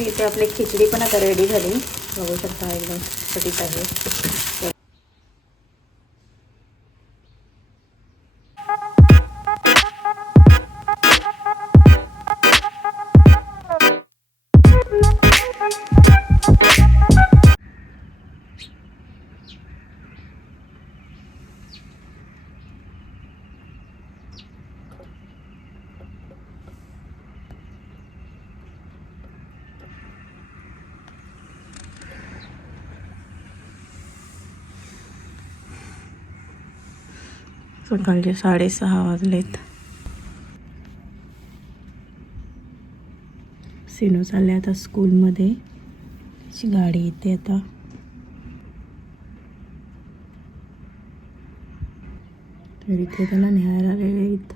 इथे आपली खिचडी पण आता रेडी झाली, बघू शकता एकदम पटीत आहे. सकाळचे 6:30 वाजलेत. सिनू चालले आता स्कूलमध्ये, त्याची गाडी येते आता. तर इथे त्याला न्यायला आलेले आहेत.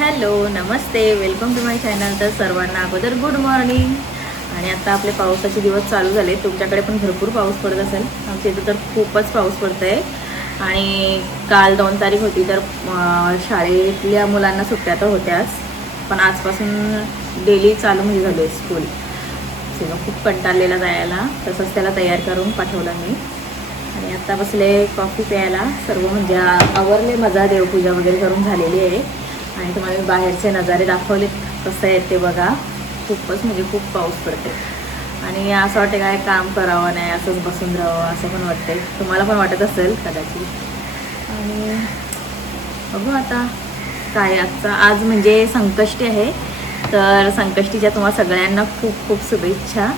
हॅलो, नमस्ते, वेलकम टू माय चॅनल. तर सर्वांना अगोदर गुड मॉर्निंग. आणि आता आपले पावसाचे दिवस चालू झाले. तुमच्याकडे पण भरपूर पाऊस पडत असेल. आमच्या इथे तर खूपच पाऊस पडतो आहे. आणि काल 2 तारीख होती, तर शाळेतल्या मुलांना सुट्ट्या तर होत्याच, पण आजपासून डेली चालू म्हणजे झालं आहे स्कूल. तेव्हा खूप कंटाळलेला जायला, तसंच त्याला तयार करून पाठवलं मी. आणि आता बसले कॉफी प्यायला. सर्व म्हणजे आवरले, माझा देवपूजा वगैरे करून झालेली आहे. आणि तुम्हाला मी बाहेरचे नजारे दाखवले कसं आहे ते बघा. खूपच म्हणजे खूप पाऊस पडते आणि असं वाटते काय काम करावं नाही, असंच बसून राहावं असं पण वाटते. तुम्हाला पण वाटत असेल कदाचित. आणि बघू आता काय. आज म्हणजे संकष्टी आहे, तर संकष्टीच्या तुम्हाला सगळ्यांना खूप खूप शुभेच्छा.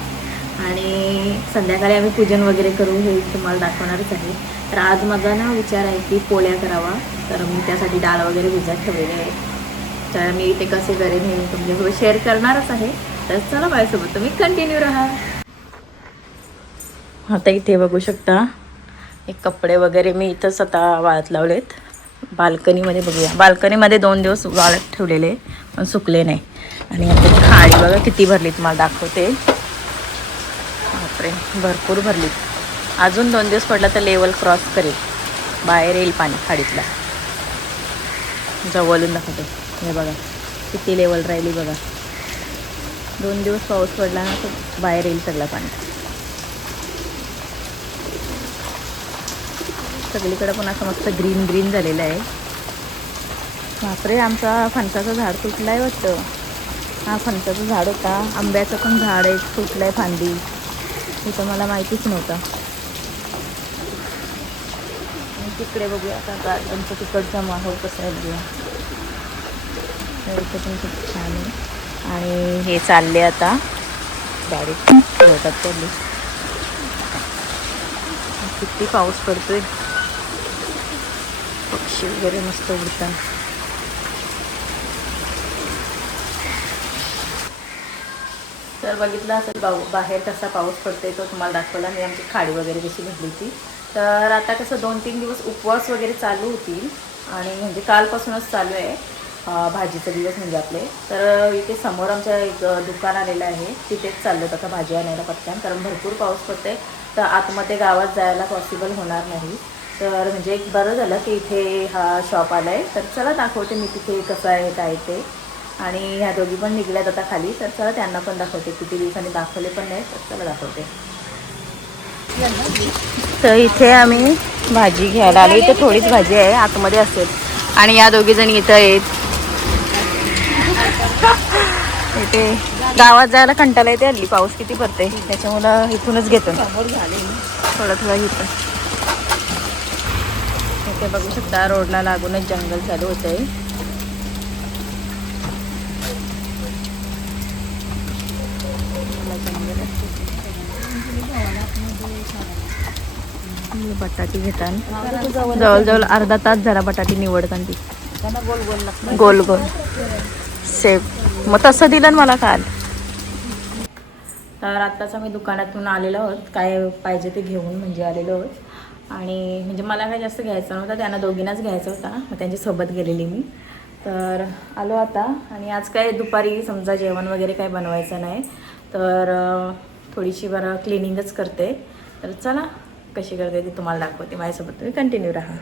आणि संध्याकाळी आम्ही पूजन वगैरे करू, हे तुम्हाला दाखवणारच आहे. तर आज माझा ना विचार आहे की पोळ्या करावा, तर मी त्यासाठी डाळ वगैरे भिजत ठेवलेली आहे. तर मी ते कसे करेन हे तुमच्यासोबत शेअर करणारच आहे. तर चला माझ्यासोबत तुम्ही कंटिन्यू राहा. आता इथे बघू शकता एक कपडे वगैरे मी इथंच आता वाळत लावलेत बाल्कनीमध्ये. बघूया, बाल्कनीमध्ये 2 दिवस वाळत ठेवलेले पण सुकले नाही. आणि आता खाडी बघा किती भरली, तुम्हाला दाखवते. बापरे, भरपूर भरली. अजून 2 दिवस पडला तर लेवल क्रॉस करेल, बाहेर येईल पाणी खाडीतला. जवळून दाखवते. हे बघा किती लेवल राहिली बघा. 2 दिवस पाऊस पडला ना तर बाहेर येईल सगळं पाणी. सगळीकडे पण असं मस्त ग्रीन ग्रीन झालेलं आहे. बापरे, आमचा फणसाचं झाड तुटलं आहे वाटतं. हा फणसाचं झाड होता. आंब्याचं पण झाड आहे, तुटलं आहे फांदी. हे तर मला माहितीच नव्हतं. तिकडे बघूया आता गार्डनचं तिकडचा माहोल कसा आहे बघूया. इथे पण खूप छान आहे. आणि हे चालले आता गाडी ठेवतात त्यांनी. किती पाऊस पडतोय. पक्षी वगैरे मस्त उडतात. तर बघितलं असेल बाहेर कसा पाऊस पडतोय तो तुम्हाला दाखवला मी. आमची खाडी वगैरे कशी भरली होती. तर आता कसं 2-3 दिवस उपवास वगैरे चालू होतील. आणि म्हणजे कालपासूनच चालू आहे भाजीचा दिवस म्हणजे आपले. तर इथे समोर आमच्या एक दुकान आलेलं आहे. तिथेच चाललं आता भाजी आणायला पटकन, कारण भरपूर पाऊस पडते. तर आतमध्ये गावात जायला पॉसिबल होणार नाही. तर म्हणजे एक बरं झालं की इथे हा शॉप आला आहे. तर चला दाखवते मी तिथे कसं आहे काय ते. आणि ह्या दोघी पण निघल्यात आता खाली. तर चला त्यांना पण दाखवते. किती दिवसांनी दाखवले पण नाही, तर चला दाखवते. तर इथे आम्ही भाजी घ्यायला आली. इथे थोडीच भाजी आहे, आतमध्ये असेल. आणि या दोघी जणी इथं आहेत. इथे गावात जायला कंटाळा येते हल्ली, पाऊस किती पडते त्याच्यामुळं इथूनच घेतो थोडं थोडं इथं. इथे बघू शकता रोडला लागूनच जंगल चालू होत आहे. बटाटी घेतात. जवळजवळ अर्धा तास झाला बटाटी निवडताना. ती गोल गोल सेप मग तसं दिलं ना मला काल. तर आत्ताच आम्ही दुकानातून आलेलो आहोत. काय पाहिजे ते घेऊन म्हणजे आलेलो आहोत. आणि म्हणजे मला काय जास्त घ्यायचं नव्हतं, त्यांना दोघींनाच घ्यायचं होता. मग त्यांच्यासोबत गेलेली मी. तर आलो आता. आणि आज काय दुपारी समजा जेवण वगैरे काय बनवायचं नाही. तर थोडीशी बरं क्लिनिंगच करते. तर चला कशी करते ती तुम्हाला दाखवते. माझ्यासोबत तुम्ही कंटिन्यू राहा.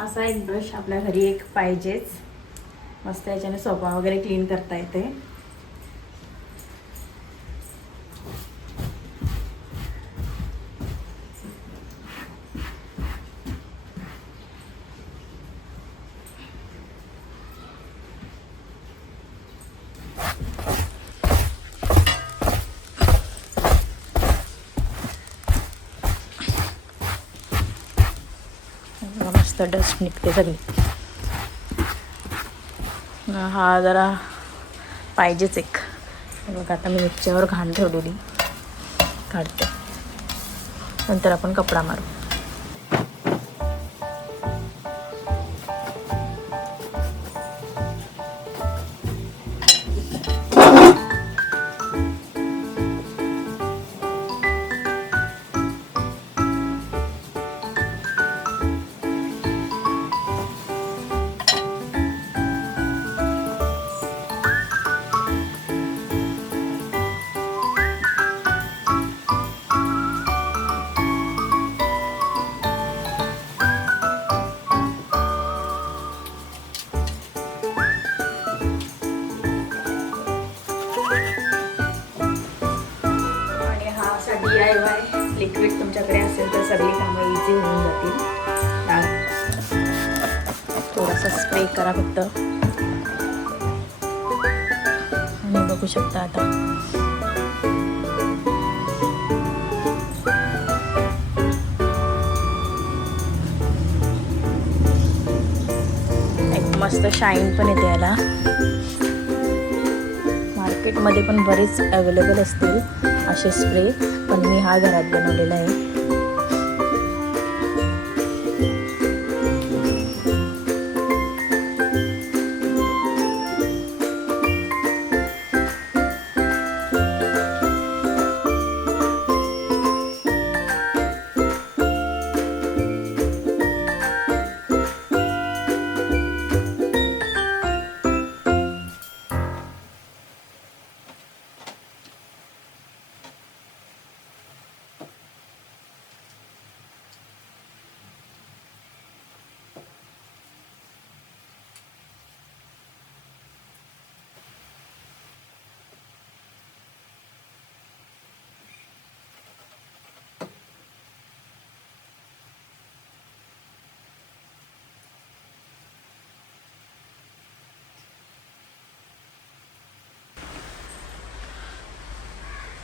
असा एक ब्रश आपल्या घरी एक पाहिजेच. मस्त याच्याने सोफा वगैरे क्लीन करता येते. मस्त डस्ट निघते सगळी. हा जरा पाहिजेच एक. बघा आता मी याच्यावर घाण ठेवलेली काढते, नंतर आपण कपडा मारू. DIY लिक्विड तुमच्याकडे असेल तर सगळी कामं इझी होऊन जातील. थोडासा स्प्रे करा फक्त. आणि बघू शकता आता एक मस्त शाईन पण येते याला. मार्केटमध्ये पण बरेच अवेलेबल असतील असे स्प्रे, पण मी हा घरात बनवलेला आहे.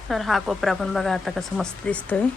तर हा कोपरा पण बघा आता कसं मस्त दिसतोय.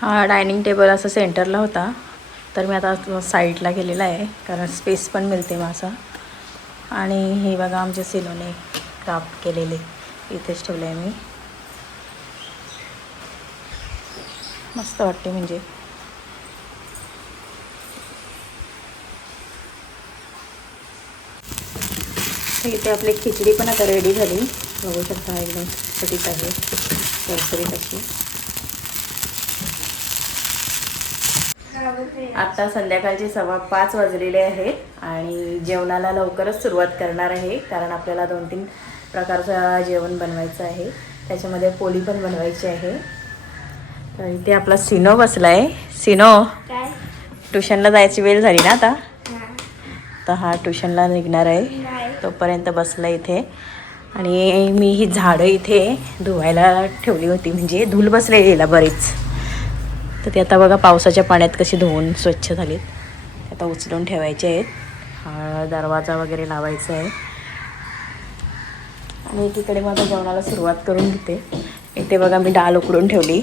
हा डायनिंग टेबल असं सेंटरला होता, तर मी आता साईडला गेलेला आहे कारण स्पेस पण मिळते माझा. आणि हे बघा आमच्या सिलोने क्राफ्ट केलेले इथेच ठेवले आहे मी. मस्त वाटते म्हणजे. इथे आपली खिचडी पण आता रेडी झाली, बघू शकता एकदम सटीत आहे, सरसरीत अशी. आता संध्याकाळचे 5:15 वाजलेले आहेत आणि जेवणाला लवकरच सुरुवात करणार आहे कारण आपल्याला 2-3 प्रकारचं जेवण बनवायचं आहे. त्याच्यामध्ये पोळी पण बनवायची आहे. तर इथे आपला सिनो बसला आहे. सिनो, ट्युशनला जायची वेळ झाली ना आता, तर हा ट्युशनला निघणार आहे, तोपर्यंत बसला इथे. आणि मी ही झाडं इथे धुवायला ठेवली होती, म्हणजे धूल बसलेलीला बरीच, तर ते आता बघा पावसाच्या पाण्यात कशी धुवून स्वच्छ झालीत. आता उचलून ठेवायचे आहेत. हा दरवाजा वगैरे लावायचा आहे. आणि एकीकडे माझ्या जेवणाला सुरुवात करून घेते. इथे बघा मी डाळ उकडून ठेवली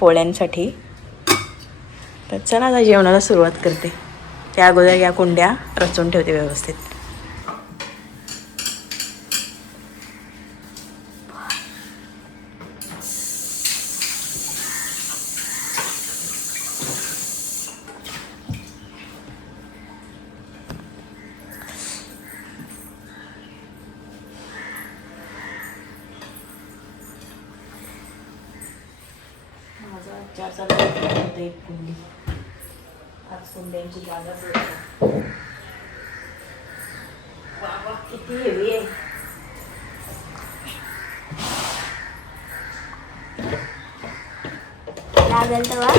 पोळ्यांसाठी. तर चला आता जेवणाला सुरुवात करते. त्या अगोदर या कुंड्या रचून ठेवते व्यवस्थित. माझा 4 एक कुंडी. आज कुंड्यांची जागा वा किती हेवी आहे. लागेल तेव्हा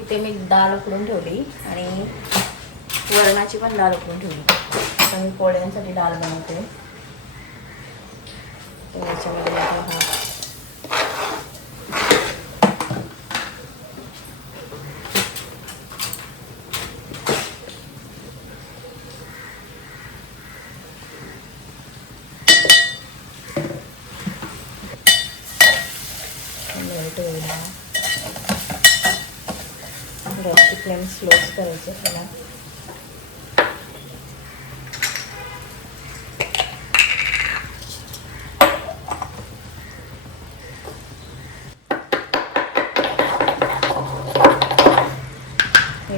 इथे मी डाळ उकडून ठेवली आणि वरणाची पण डाळ उकडून ठेवली. आता मी पोळ्यांसाठी डाळ बनवते. याच्यामध्ये गॅसची फ्लेम स्लोच करायची त्याला.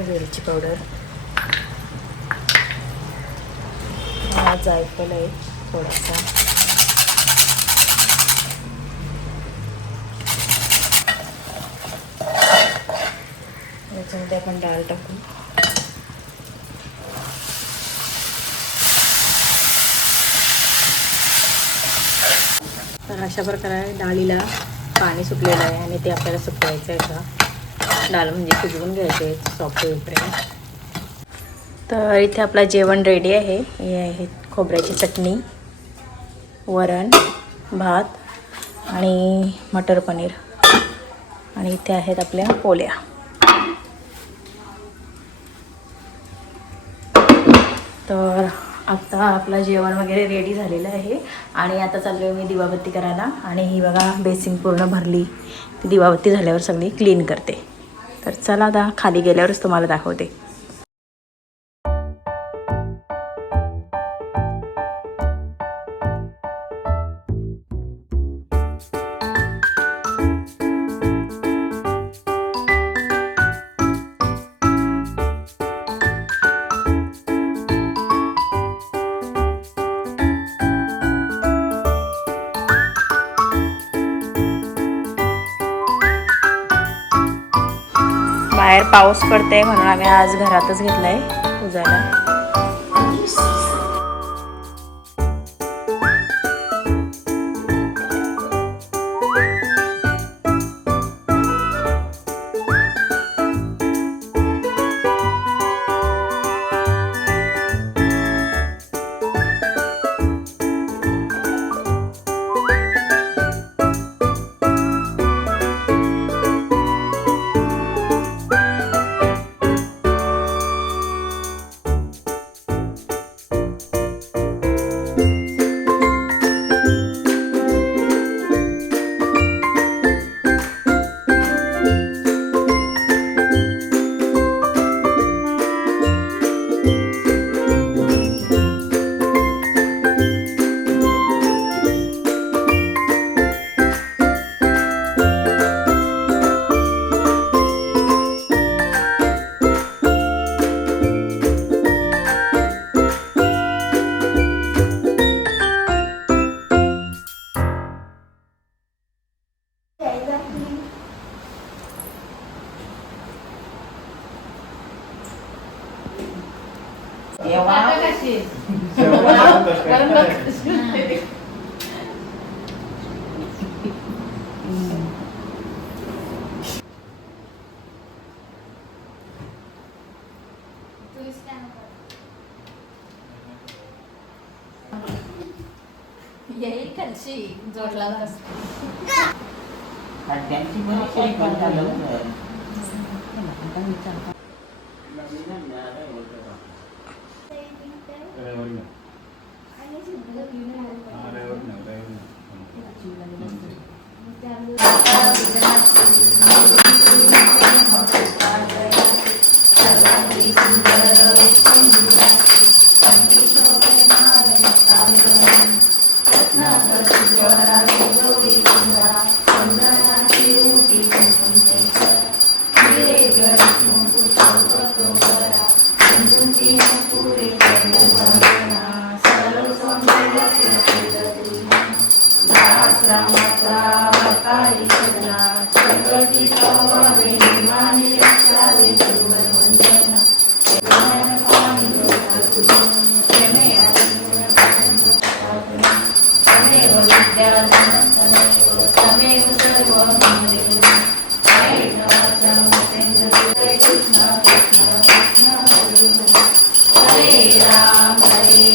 वेलची पावडर, जायफळ आहे थोडासा, याच्यामध्ये आपण डाळ टाकू. तर अशा प्रकारे डाळीला पाणी सुटलेलं आहे आणि ते आपल्याला सुकवायचं आहे का. डाळ म्हणजे शिजवून घ्यायचे सॉफ्ट होईपर्यंत. तर इथे आपलं जेवण रेडी आहे. हे आहे खोबऱ्याची चटणी, वरण, भात आणि मटर पनीर, आणि इथे आहेत आपल्या पोळ्या. तर आता आपलं जेवण वगैरे रेडी झालेलं आहे आणि आता चाललो आहे मी दिवाबत्ती करायला. आणि ही बघा बेसिन पूर्ण भरली. ती दिवाबत्ती झाल्यावर सगळी क्लीन करते. तर चला आता खाली गेल्यावरच तुम्हाला दाखवते. बाहेर पाऊस पडते म्हणून आम्ही आज घरातच घेतलाय पूजाला. येईल कशी जोडला त्यांची परीक्षा आहे पण झालं होतं. हरे राम हरे